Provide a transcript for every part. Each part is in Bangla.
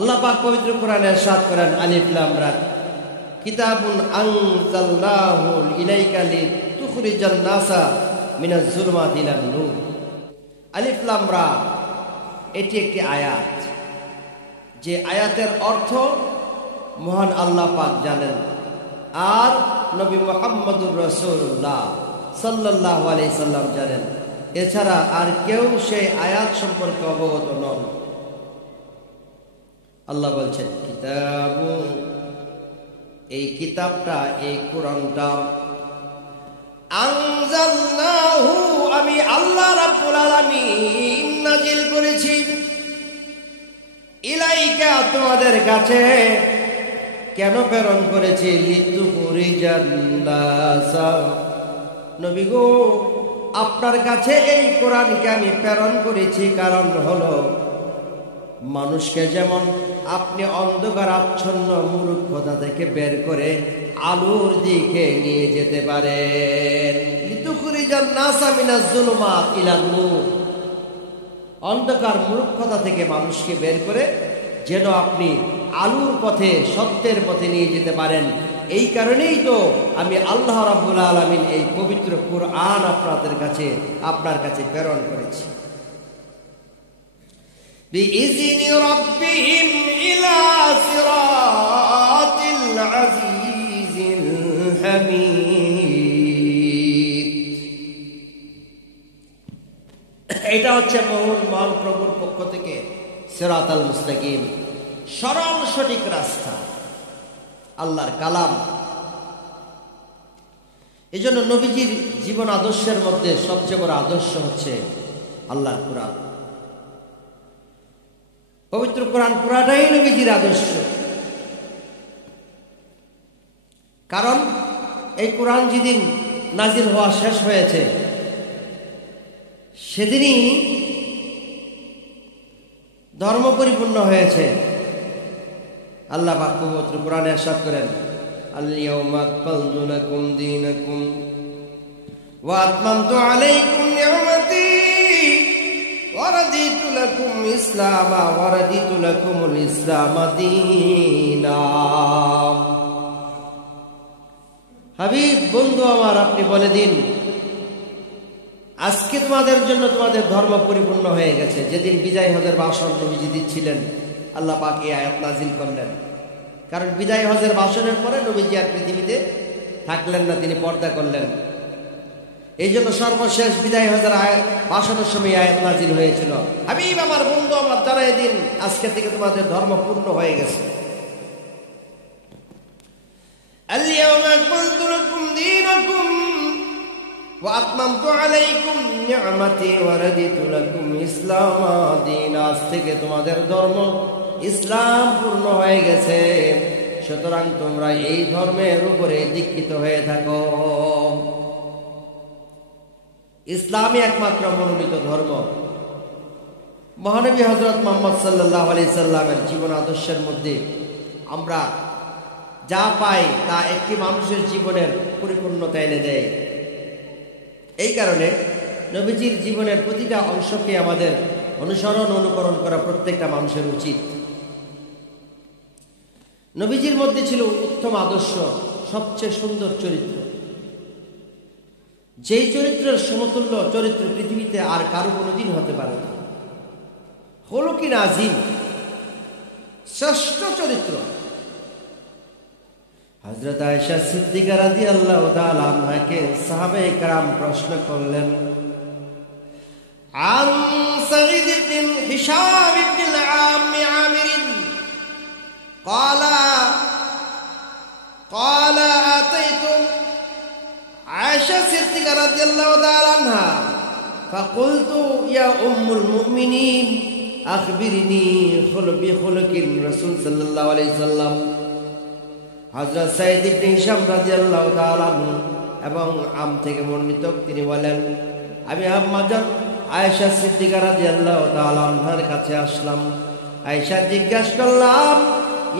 আল্লাহ পাক পবিত্র কোরআনে ইরশাদ করেন আলিফ লাম রা কিতাবুন আনজালনাহু ইলাইকা লিতুখরিজান নাসা মিনাজ যুলমাতি ইলান নূর। আলিফ লাম রা এটি একটি আয়াত, যে আয়াতের অর্থ মহান আল্লাহ পাক জানেন আর নবী মুহাম্মদুর রাসূলুল্লাহ সাল্লাল্লাহু আলাইহি সাল্লাম জানেন। এছাড়া আর কেউ সেই আয়াত সম্পর্কে অবগত নন। আল্লাহ বলছেন কিতাবু, এই কিতাবটা, এই কোরআনটা, আনজালনাহু, আমি আল্লাহ রাব্বুল আলামিন নাজিল করেছি, ইলাইকা, তোমাদের কাছে। কেন প্রেরণ করেছি? লিতুখরিজান নাসা, নবী গো আপনার কাছে এই কোরআনকে আমি প্রেরণ করেছি কারণ হলো মানুষকে যেমন আপনি অন্ধকার আচ্ছন্ন মূর্খতা থেকে বের করে আলোর দিকে নিয়ে যেতে পারেন। লিতুখরিজান নাসা মিনাজ যুলুমাত ইলান নূর, অন্ধকার মূর্খতা থেকে মানুষকে বের করে যেন আপনি আলোর পথে, সত্যের পথে নিয়ে যেতে পারেন। এই কারণেই তো আমি আল্লাহ রাব্বুল আলামিন এই পবিত্র কুরআন আপনার কাছে প্রেরণ করেছি। বিইজনি রাব্বিহিম ইলা সিরাতিল আজিজিল হামিদ। এটা হচ্ছে মহান প্রভুর পক্ষ থেকে সিরাতাল মুস্তাকিম, সরল সঠিক রাস্তা, আল্লাহর কালাম। এই জন্য নবীজির জীবন আদর্শের মধ্যে সবচেয়ে বড় আদর্শ হচ্ছে আল্লাহর কোরআন। পবিত্র কোরআন পুরাটাই নবীজির আদর্শ। কারণ এই কোরআন যেদিন নাজিল হওয়া শেষ হয়েছে সেদিনই ধর্ম পরিপূর্ণ হয়েছে। আল্লাহ পাক পবিত্র কোরআনে ইরশাদ করেন আল-ইয়াওমা আকমালতু লাকুম দীনাকুম ওয়া আতমামতু আলাইকুম নি'মাতি ওয়া রাদিতু লাকুম ইসলামা ওয়া রাদিতু লাকুমুল ইসলামা দীনা। হাবিব, বন্ধু আমার, আপনি বলে দিন আজকে তোমাদের জন্য তোমাদের ধর্ম পরিপূর্ণ হয়ে গেছে। যেদিন বিদায় হজের ভাষণ নবীজি দিচ্ছিলেন আল্লাহ পাক এই আয়াত নাজিল করলেন। কারণ বিদায় হজের ভাষণের পরে নবীজি আর পৃথিবীতে থাকলেন না, তিনি পর্দা করলেন। এই জন্য সর্বশেষ বিদায় হজের ভাষণের সময় আয়াত নাজিল হয়েছিল। হাবিব আমার, বন্ধু আমার, জানাই দিন আজকে থেকে তোমাদের ধর্ম পূর্ণ হয়ে গেছে। আল-ইয়াওমা আকমালতু লাকুম দীনাকুম ওয়া আতমামতু আলাইকুম নি'মাতি ওয়া রাদিতু লাকুম ইসলামা দীনা। আজ থেকে তোমাদের ধর্ম ইসলাম পূর্ণ হয়ে গেছে, সুতরাং তোমরা এই ধর্মের উপরে দীক্ষিত হয়ে থাকো। ইসলামই একমাত্র মনোনীত ধর্ম। মহানবী হযরত মুহাম্মদ সাল্লাল্লাহু আলাইহি সাল্লামের জীবন আদর্শের মধ্যে আমরা যা পাই তা একটি মানুষের জীবনের পরিপূর্ণতা এনে দেয়। এই কারণে নবীজির জীবনের প্রতিটা অংশকে আমাদের অনুসরণ, অনুকরণ করা প্রত্যেকটা মানুষের উচিত। নবীজির মধ্যে ছিল উত্তম আদর্শ, সবচেয়ে সুন্দর চরিত্র। যেই চরিত্রের সমতুল্য চরিত্র পৃথিবীতে আর কারো কোনোদিন হতে পারে না। খুলুকিন আযীম, শ্রেষ্ঠ চরিত্র। হযরত আয়েশা সিদ্দিকা রাদিয়াল্লাহু তাআলা আনহাকে সাহাবায়ে কেরাম প্রশ্ন করলেন, আন সাঈদ ইবনে হিশাম ইবনে আমির قال أتيت عائشة صديقة رضي الله تعالى عنها فقلت يا أم المؤمنين أخبرني بخلق الرسول صلى الله عليه وسلم। হযরত সাঈদ ইবনে হিশাম রাদিয়াল্লাহু তাআলা আনহু এবং আম থেকে বর্ণিত, তিনি বলেন আমি আম্মাজান আয়েশা সিদ্দিকা রাদিয়াল্লাহু তাআলা আনহার কাছে আসলাম। আয়েশা জিজ্ঞাসা করলাম,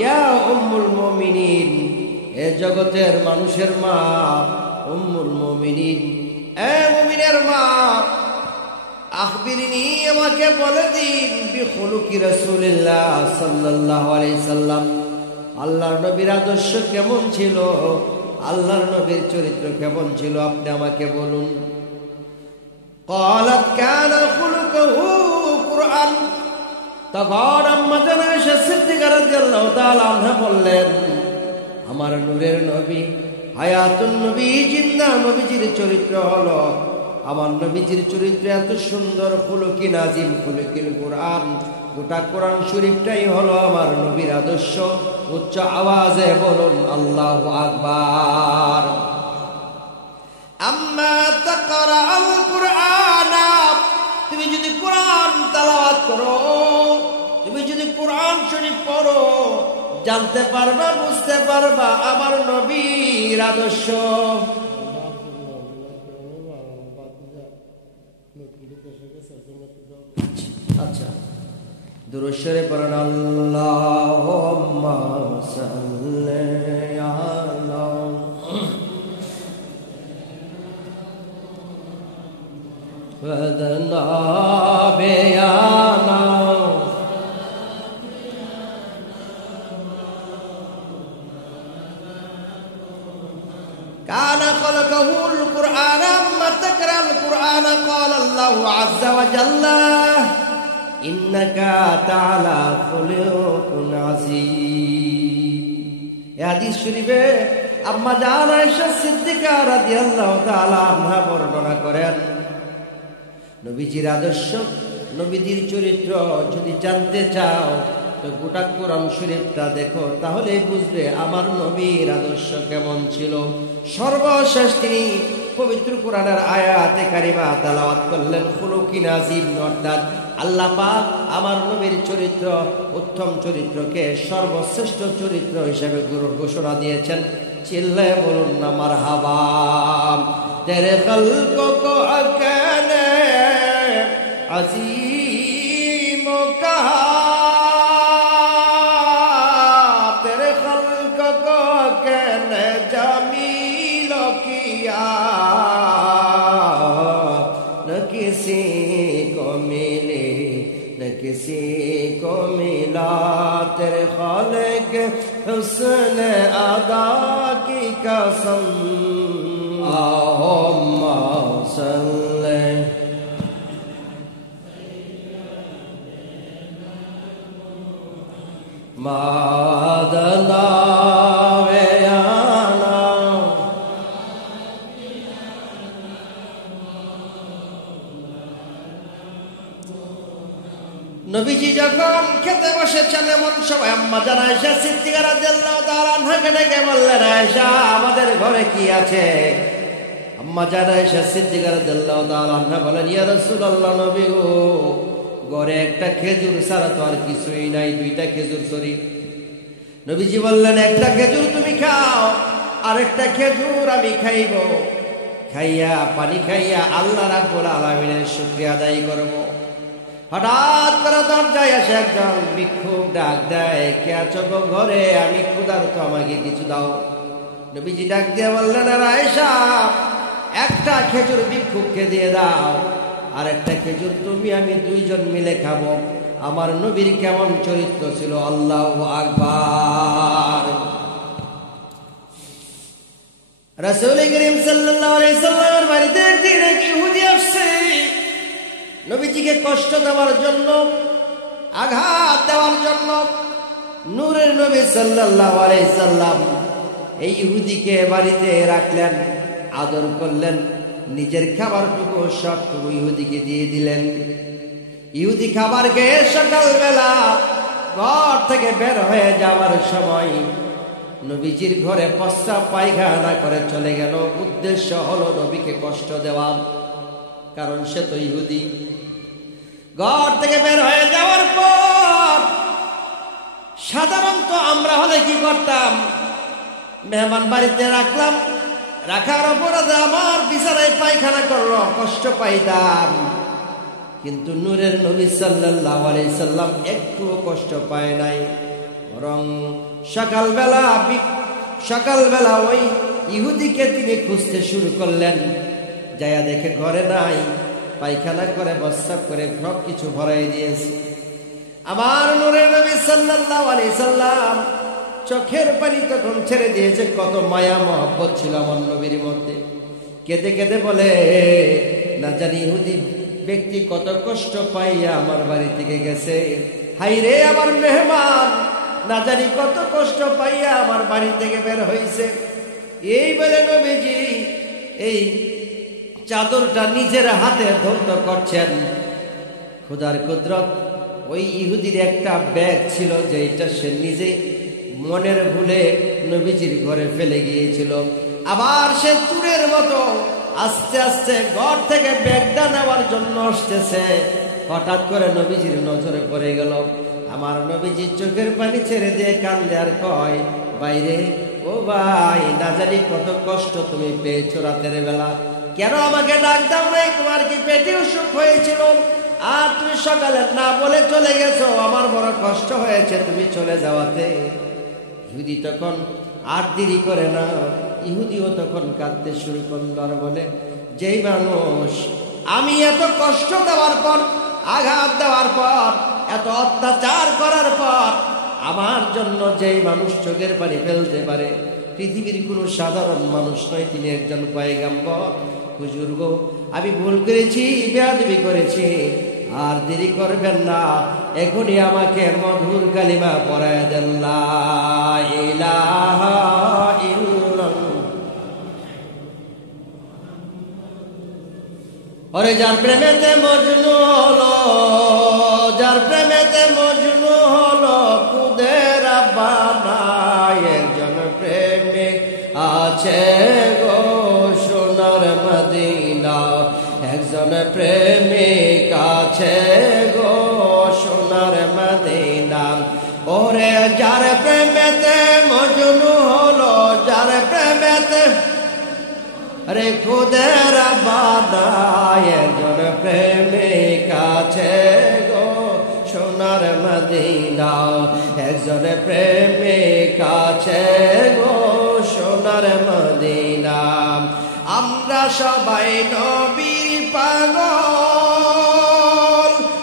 ইয়া উম্মুল মুমিনিন, এ জগতের মানুষের মা, উম্মুল মুমিনিন, এ মুমিনের মা, আখবিরনি, আমাকে বলে দিন, বিখুলুকি রাসূলিল্লাহ সাল্লাল্লাহু আলাইহি সাল্লাম, আল্লাহর নবীর আদর্শ কেমন ছিল, আল্লাহর নবীর চরিত্র কেমন ছিল, আপনি আমাকে বলুন। ক্বালাত কানা খুলুকুহু কুরআন। তখন আম্মা জান আয়েশা সিদ্দিকা রাদিয়াল্লাহু তাআলা আনহা বললেন, আমার নূরের নবী, হায়াতুন নবী, জিন্দা নবীজির চরিত্র হলো, আমার নবীজির চরিত্র এত সুন্দর, খুলুকি নাজিম, খুলুকিল কুরআন, গোটা কোরআন শরীফটাই হলো আমার নবীর আদর্শ। উচ্চ আওয়াজে বলুন আল্লাহু আকবার। আম্মা তাকরাউল কুরআন, তুমি যদি কোরআন তেলাওয়াত করো, তুমি যদি কোরআন শরীফ পড়ো, জানতে পারবা, বুঝতে পারবা আমার নবীর আদর্শ। আচ্ছা, দুরূদ শরীফ পড়েন। আল্লাহুম্মা সাল্লি আলা ওয়াদনা বেয়ানা কানা খলকাহুল কুরআন আম্মা তাকরাল কুরআন ক্বালা আল্লাহু আযজা ওয়া জাল্লা ইন্নাকা তাআলা খুলুকুন আযীম। এই হাদিস শরীফে আম্মা জান আয়েশা সিদ্দিকা রাদিয়াল্লাহু তাআলা আনহা বর্ণনা করেন, নবীজির আদর্শ, নবীজির চরিত্র যদি জানতে চাও তো গোটা কোরআন শরীফটা দেখো, তাহলেই বুঝবে আমার নবীর আদর্শ কেমন ছিল। সর্বশেষ তিনি পবিত্র কোরআনের আয়াতে কারিমা তেলাওয়াত করলেন, খুলুকিন আযীম, অর্থাৎ আল্লাহ পাক আমার নবীর চরিত্র, উত্তম চরিত্রকে সর্বশ্রেষ্ঠ চরিত্র হিসেবে ঘোষণা দিয়েছেন। চিল্লায়ে বলুন না মারহাবা। তেরে খলকো কো আকানে আযীম কাহা, তেরে খলকো কো আকানে জামিল কিয়া, न किसी को मिले न किसी को मिला, तेरे खालिक हुस्न अदा की कसम। अल्लाहुम्मा सल्ली मादना নবীজি যখন খেতে বসেছেন, এমন সময় আম্মা জান আয়েশা সিদ্দিকা রাদিয়াল্লাহু তাআলা আনহাকে ডেকে বললেন, আয়েশা, আমাদের ঘরে কি আছে? আম্মা জান আয়েশা সিদ্দিকা রাদিয়াল্লাহু তাআলা আনহা বলেন, ইয়া রাসূলুল্লাহ, নবী গো, ঘরে একটা খেজুর ছাড়া তো আর কিছুই নাই, দুইটা খেজুর সরি। নবীজি বললেন, একটা খেজুর তুমি খাও, আরেকটা খেজুর আমি খাইব, খাইয়া পানি খাইয়া আল্লাহ রাব্বুল আলামিনের শুকরিয়া আদায় করব। হঠাৎ করে দরজায় এসে একজন ভিক্ষুক ডাক দেয়, কে আছো গো ঘরে? আমি ক্ষুধার্ত, আমাকে কিছু দাও। নবীজি ডাক দিয়ে বললেন, আয়েশা, একটা খেজুর ভিক্ষুককে দিয়ে দাও, আর একটা খেজুর তুমি আমি দুইজন মিলে খাবো। আমার নবীর কেমন চরিত্র ছিল, আল্লাহু আকবার। রাসূল করিম সাল্লাল্লাহু আলাইহি সাল্লামের বাড়িতে একদিন এক ইহুদি আসছে, নবীজিকে কষ্ট দেওয়ার জন্য, আঘাত দেওয়ার জন্য। নূরের নবী সাল্লাল্লাহু আলাইহি সাল্লাম এই ইহুদিকে বাড়িতে রাখলেন, আদর করলেন, নিজের খাবারটুকু সবটুকু ইহুদিকে দিয়ে দিলেন। ইহুদি খাবার খেয়ে সকালবেলা ঘর থেকে বের হয়ে যাওয়ার সময় নবীজির ঘরে প্রস্রাব পায়খানা করে চলে গেল। উদ্দেশ্য হলো নবীকে কষ্ট দেওয়া, কারণ সে তো ইহুদি। ঘর থেকে বের হয়ে যাওয়ার পর সাধারণত আমরা হলে কি করতাম, মেহমান বাড়িতে রাখলাম, রাখার অপরাধে আমার বিছানায় পায়খানা করলো, কষ্ট পাইতাম। কিন্তু নূরের নবী সাল্লাল্লাহু আলাইহি সাল্লাম একটুও কষ্ট পায় নাই, বরং সকালবেলা ওই ইহুদিকে তিনি খুঁজতে শুরু করলেন। যায়া দেখে ঘরে নাই, পায়খানা করে প্রস্রাব করে সব কিছু ভরাই দিয়েছে। আমার নূরের নবী সাল্লাল্লাহু আলাইহি সাল্লাম চোখের পানি তখন ছেড়ে দিয়েছে। কত মায়া মহব্বত ছিল আমার নবীর মধ্যে। কেঁদে কেঁদে বলে, না জানি ইহুদি ব্যক্তি কত কষ্ট পাইয়া আমার বাড়ি থেকে গেছে। হাই রে আমার মেহমান, না জানি কত কষ্ট পাইয়া আমার বাড়ি থেকে বের হইছে। এই বলে নবীজি এই চাদরটা নিজের হাতে ধৌত করছেন। খোদার কুদরত, ওই ইহুদির একটা ব্যাগ ছিল যেটা সে নিজে মনের ভুলে নবীজির ঘরে ফেলে গিয়েছিল। আবার সে চুরের মতো আস্তে আস্তে ঘর থেকে ব্যাগটা নেওয়ার জন্য আসতেছে। হঠাৎ করে নবীজির নজরে পড়ে গেল। আমার নবীজি চোখের পানি ছেড়ে দিয়ে কান্দে আর কয়, বাইরে ও ভাই, না জানি কত কষ্ট তুমি পেয়েছো রাতের বেলা, কেন আমাকে ডাক দাও নাই? তোমার কি পেটে অসুখ হয়েছিল? আর তুমি সকালে না বলে চলে গেছো, আমার বড় কষ্ট হয়েছে তুমি চলে যাওয়াতে। ইহুদি তখন আর দেরি করে না, ইহুদিও তখন কাঁদতে শুরু করল আর বলে, যেই মানুষ আমি এত কষ্ট দেওয়ার পর, আঘাত দেওয়ার পর, এত অত্যাচার করার পর আমার জন্য যেই মানুষ চোখের পানি ফেলতে পারে, পৃথিবীর কোনো সাধারণ মানুষ নয়, তিনি একজন পয়গম্বর। হুজুর গো, আমি ভুল করেছি, বেয়াদবি করেছি, আর দেরি করবেন না, এখনই আমাকে মধুর কালিমা পড়ায় দেন, লা ইলাহা ইল্লাল্লাহ। ওরে যার প্রেমেতে মজনু হলো, যার প্রেমেতে মজনু হলো, খুদের বানায় একজন প্রেমিক আছে গো সোনার মদিনা, একজন প্রেমিক আছে গো সোনার মদিনা। ওরে যার প্রেমেতে মজনু হলো, যার প্রেমেতে রে খুদের বানায় একজন প্রেমিক আছে গো সোনার মদিনা, একজন প্রেমিক আছে গো সোনার মদিনা। আমরা সবাই নবীর পাগল,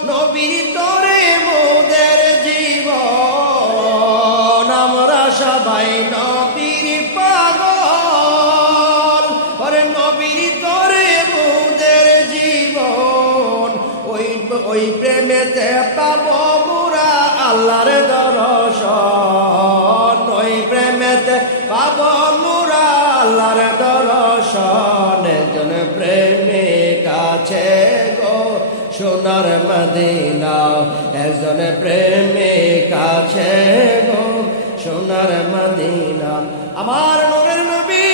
নবীর তরে মোদের জীবন। আমরা সবাই নবীর পাগল, ওরে নবীর তরে মোদের জীবন। ওই প্রেমেতে পাবো মোরা আল্লাহর দর্শন, ওই প্রেমেতে পাবো মোরা আল্লাহর দর্শন। একজন প্রেমিক আছে গো সোনার মদিনা, একজন প্রেমিক আছে গো সোনার মদিনা। আমার নূরের নবী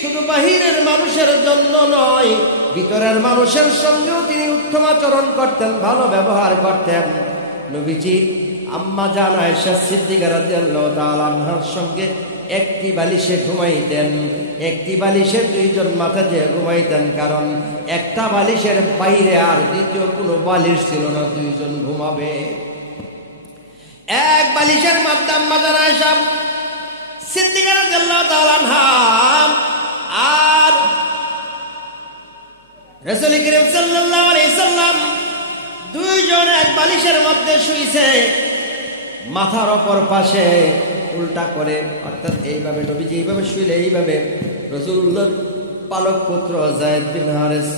শুধু বাহিরের মানুষের জন্য নয়, ভিতরের মানুষের সঙ্গেও তিনি উত্তম আচরণ করতেন, ভালো ব্যবহার করতেন। নবীজি আম্মা জান আয়েশা সিদ্দিকা রাদিয়াল্লাহু তাআলা আনহার সঙ্গে একটি বালিশে ঘুমাইতেন, একটি বালিশে দুইজন মাথা দিয়ে ঘুমাইতেন, কারণ একটা বালিশের বাইরে আর দ্বিতীয় কোনো বালিশ ছিল না, দুইজন ঘুমাবে। এক বালিশের মধ্যে আম্মা জান আয়েশা সিদ্দিকা রাদিয়াল্লাহু তাআলা আনহা আর রাসূল করিম সাল্লাল্লাহু আলাইহি সাল্লাম দুইজন এক বালিশের মধ্যে শুইছে, মাথার অপর পাশে উল্টা করে, অর্থাৎ এইভাবে নবীজি এইভাবে শুইলে এইভাবে রাসূলুল্লাহর পালক পুত্র যায়েদ বিন হারেস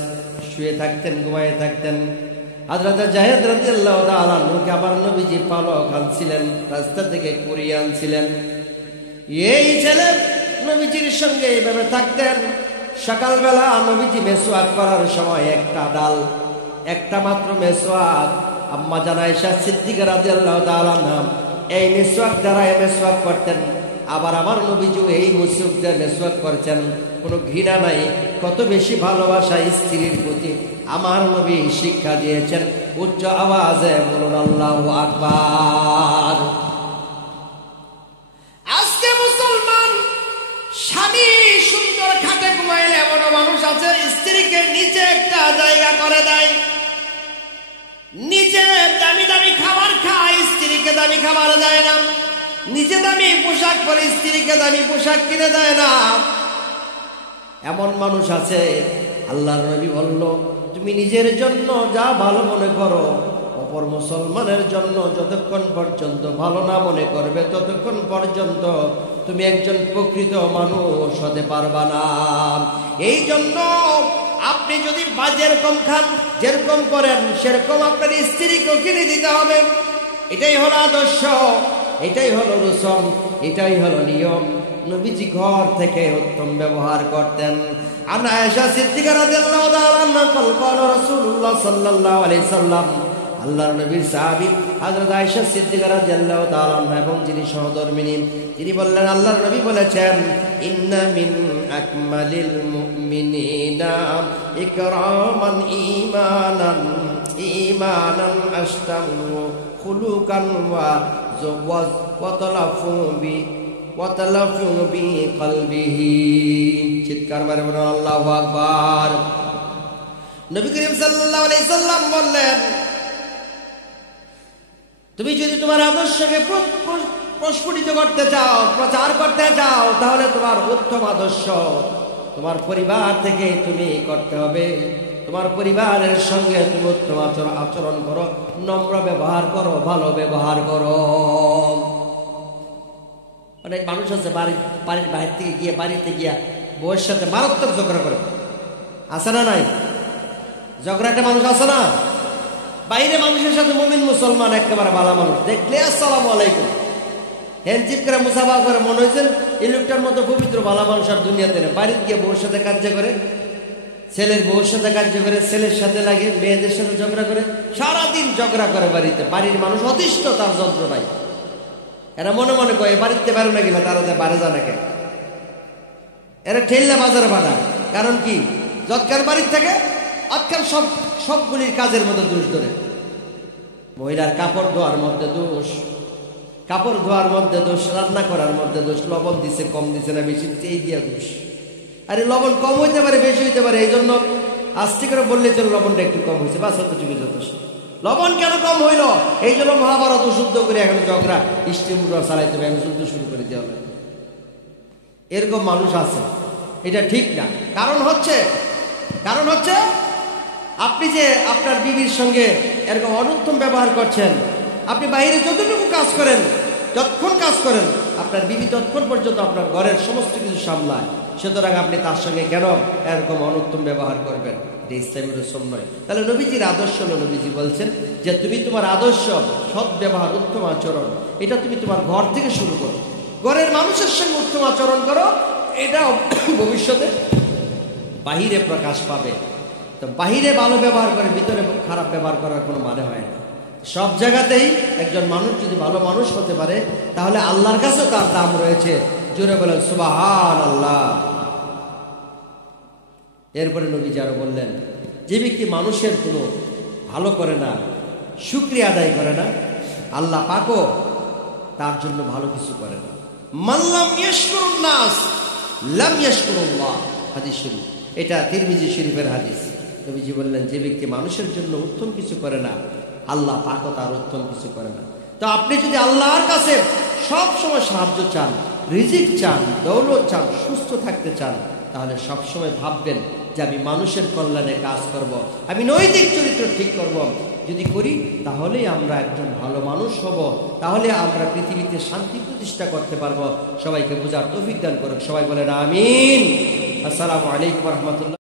শুয়ে থাকতেন, ঘুমায়ে থাকতেন। হযরত যায়েদ রাদিয়াল্লাহু তাআলা আনহুকে আবার নবীজি পালক আনছিলেন, রাস্তা থেকে কুড়িয়ে আনছিলেন। এই ছেলে নবীজির সঙ্গে এইভাবে থাকতেন। সকালবেলা নবীজি মেসওয়াক করার সময় একটা ডাল, একটা মাত্র মেসওয়াক আম্মা জান আয়েশা সিদ্দিকা রাদিয়াল্লাহু তাআলা আনহা এই মেসওয়াক দ্বারা মেসওয়াক করতেন। আবার আমার নবীজিও এই মুসুক দিয়ে মেসওয়াক করছেন, কোনো ঘৃণা নাই। কত বেশি ভালোবাসা স্ত্রীর প্রতি আমার নবী শিক্ষা দিয়েছেন। উচ্চ আওয়াজে বলুন আল্লাহু আকবার। আজকে মুসলমান স্বামী সুন্দর খাটে ঘুমাইলে এমন মানুষ আছে স্ত্রীকে নিচে একটা জায়গা করে দেয়, নিজে দামি দামি খাবার খায়, স্ত্রীকে দামি খাবার দেয় না। নিজে দামি পোশাক পরে স্ত্রীকে দামি পোশাক কিনে দেয় না। এমন মানুষ আছে আল্লাহর নবী বলল, তুমি নিজের জন্য যা ভালো মনে করো, অপর মুসলমানের জন্য যতক্ষণ পর্যন্ত ভালো না মনে করবে ততক্ষণ পর্যন্ত তুমি একজন প্রকৃত মানুষ হতে পারবা না। এই জন্য আপনি যদি যেরকম খান, যেরকম করেন, সেরকম আপনার স্ত্রীকেও কিনে দিতে হবে। এটাই হলো আদর্শ, এটাই হলো রসুল, এটাই হলো নিয়ম। নবীজি ঘর থেকে উত্তম ব্যবহার করতেন। আন আয়েশা সিদ্দিকা রাদিয়াল্লাহু তাআলা আনহা قال রাসূলুল্লাহ সাল্লাল্লাহু আলাইহি সাল্লাম, আল্লাহর নবীর সাহাবী হযরত আয়েশা সিদ্দিকা রাদিয়াল্লাহু তাআলা আনহা এবং যিনি সহধর্মিণী, তিনি বললেন, আল্লাহর নবী বলেছেন, ইন্না মিন আকমালিল মুমিনিনা ইকরামান ঈমানান আশতামু খুলুকান ওয়া তালাফু বি কলবিহি। চিৎকার মারে বলুন আল্লাহু আকবার। নবী করিম সাল্লাল্লাহু আলাইহি সাল্লাম বললেন, তুমি যদি তোমার আদর্শকে প্রস্ফুটিত করতে চাও, প্রচার করতে চাও, তাহলে তোমার উত্তম আদর্শ তোমার পরিবার থেকে তুমি করতে হবে। তোমার পরিবারের সঙ্গে তুমি উত্তম আচরণ করো, নম্র ব্যবহার করো, ভালো ব্যবহার করো। অনেক মানুষ আছে বাড়ির বাইরে থেকে গিয়ে, বাড়িতে গিয়া বউয়ের সাথে মারাত্মক ঝগড়া করে, আছে না নাই? ঝগড়াটা মানুষ আছে না? বাইরে মানুষের সাথে মুমিন মুসলমান একেবারে ভালো মানুষ দেখলে আসসালামু আলাইকুম হ্যান্ডজিপ করে মুসাফা করে, মনে হয়েছেন এই লোকটার মতো পবিত্র ভালো মানুষ আর দুনিয়াতে নেই। বাড়িতে গিয়ে বউর সাথে কার্য করে, ছেলের বউর সাথে কার্য করে, ছেলের সাথে লাগে, মেয়েদের সাথে ঝগড়া করে, সারাদিন ঝগড়া করে বাড়িতে। বাড়ির মানুষ অতিষ্ঠ, তার যন্ত্র নাই। এরা মনে মনে কয় বাড়িতে বেরো না গেলে তারা বাড়ি যা না কেন, এরা ঠেললে বাজারে বাড়ায়। কারণ কি? যৎকার বাড়ির থেকে আজকাল সবগুলির কাজের মধ্যে দোষ ধরে। মহিলার কাপড় ধোয়ার মধ্যে দোষ, কাপড় ধোয়ার মধ্যে দোষ, রান্না করার মধ্যে দোষ, লবণ দিছে কম দিছে না বেশি দিচ্ছে, এই দিয়া দোষ। আরে লবণ কম হইতে পারে, বেশি হইতে পারে, এই জন্য আস্তে করে বললে চলো লবণটা একটু কম হয়েছে, বাস অতটুকু যথেষ্ট। লবণ কেন কম হইল? এই জন্য মহাভারত শুদ্ধ করে এখন ঝগড়া স্টিম চালাইতে হবে, এখন যুদ্ধ শুরু করে দেওয়া হবে। এরকম মানুষ আছে, এটা ঠিক না। কারণ হচ্ছে আপনি যে আপনার বিবির সঙ্গে এরকম অনুত্তম ব্যবহার করছেন। আপনি বাইরে যতটুকু কাজ করেন, যতক্ষণ কাজ করেন, আপনার বিবি ততক্ষণ পর্যন্ত আপনার ঘরের সমস্ত কিছু সামলায়। সুতরাং আপনি তার সঙ্গে কেন এরকম অনুত্তম ব্যবহার করবেন? এটা ইসলামের রসম নয়। তাহলে নবীজির আদর্শ হলো, নবীজি বলছেন যে তুমি তোমার আদর্শ, সৎ ব্যবহার, উত্তম আচরণ, এটা তুমি তোমার ঘর থেকে শুরু করো, ঘরের মানুষের সঙ্গে উত্তম আচরণ করো। এটা ভবিষ্যতে বাহিরে প্রকাশ পাবে। তো বাহিরে ভালো ব্যবহার করে ভিতরে খারাপ ব্যবহার করার কোনো মানে হয় না। সব জায়গাতেই একজন মানুষ যদি ভালো মানুষ হতে পারে, তাহলে আল্লাহর কাছেও তার দাম রয়েছে। জোরে বলেন সুবহানাল্লাহ। এরপরে নবীজি আরো বললেন, যে ব্যক্তি মানুষের কোনো ভালো করে না, শুকরিয়া আদায় করে না, আল্লাহ পাকও তার জন্য ভালো কিছু করে না। মান লাম ইয়াশকুরুন নাস লাম ইয়াশকুরুল্লাহ, হাদিস শরীফ। এটা তিরমিজি শরীফের হাদিস। নবীজি বললেন, যে ব্যক্তি মানুষের জন্য উত্তম কিছু করে না, আল্লাহ পাকও তার উত্তম কিছু করে না। তো আপনি যদি আল্লাহর কাছে সব সময় সাহায্য চান, রিজিক চান, দৌলত চান, সুস্থ থাকতে চান, তাহলে সব সময় ভাববেন যে আমি মানুষের কল্যাণে কাজ করব, আমি নৈতিক চরিত্র ঠিক করব। যদি করি তাহলেই আমরা একজন ভালো মানুষ হব, তাহলে আমরা পৃথিবীতে শান্তি প্রতিষ্ঠা করতে পারবো। সবাইকে বোঝার তৌফিক দান করুক। সবাই বলেন আমিন। আসসালামু আলাইকুম ওয়া রাহমাতুল্লাহ।